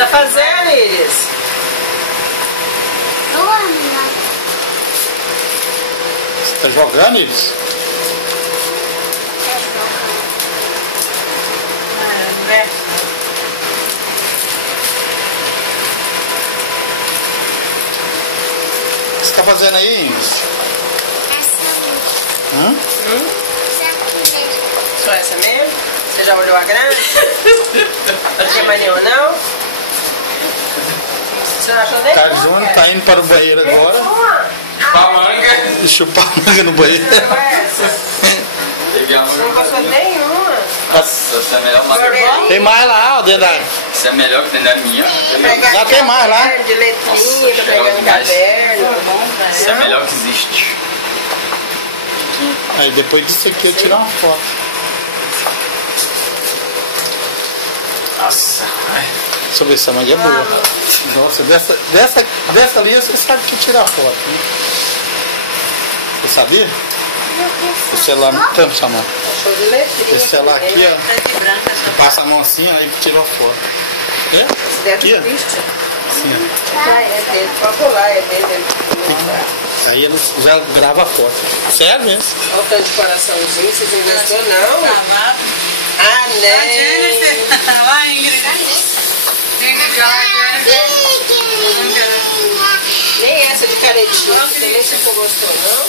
tá fazendo, Iris? Você tá jogando, Iris? O que você tá fazendo aí, Iris? Só essa mesmo? Você já olhou a grande? Não tem mais nenhuma, não? Você não achou nem? Carlos Júnior tá indo para o banheiro agora. Chupar manga. Chupar manga no banheiro. Você não gostou de nenhuma. Nossa, essa é melhor manga. Tem mais lá, ó, dentro da... Isso é melhor que dentro da minha. Já tem mais lá. De letrinha, pra pegar no caderno. Isso é melhor que existe. Aí depois disso aqui eu tiro uma foto. Nossa, ai. Deixa eu ver se a manga é boa. Nossa, dessa linha você sabe que tira a foto, né? Você sabia? O celular não tampa essa mão. Show de letrinha. Esse celular aqui, ó. Preto e branco, essa Passa a mão assim, aí tirou a foto. É? Aqui, ó. Assim, ó. Ah, é dele. Pode pular, é dele. Aí ele já grava a foto. Sério mesmo? Olha o tanto de coraçãozinho, vocês não gostou, não? cavalo. Ah, A né? Jennifer. Lá, Ingrid. Ingrid, olha a Jennifer. Nem essa de caretinha, você nem se gostou, não?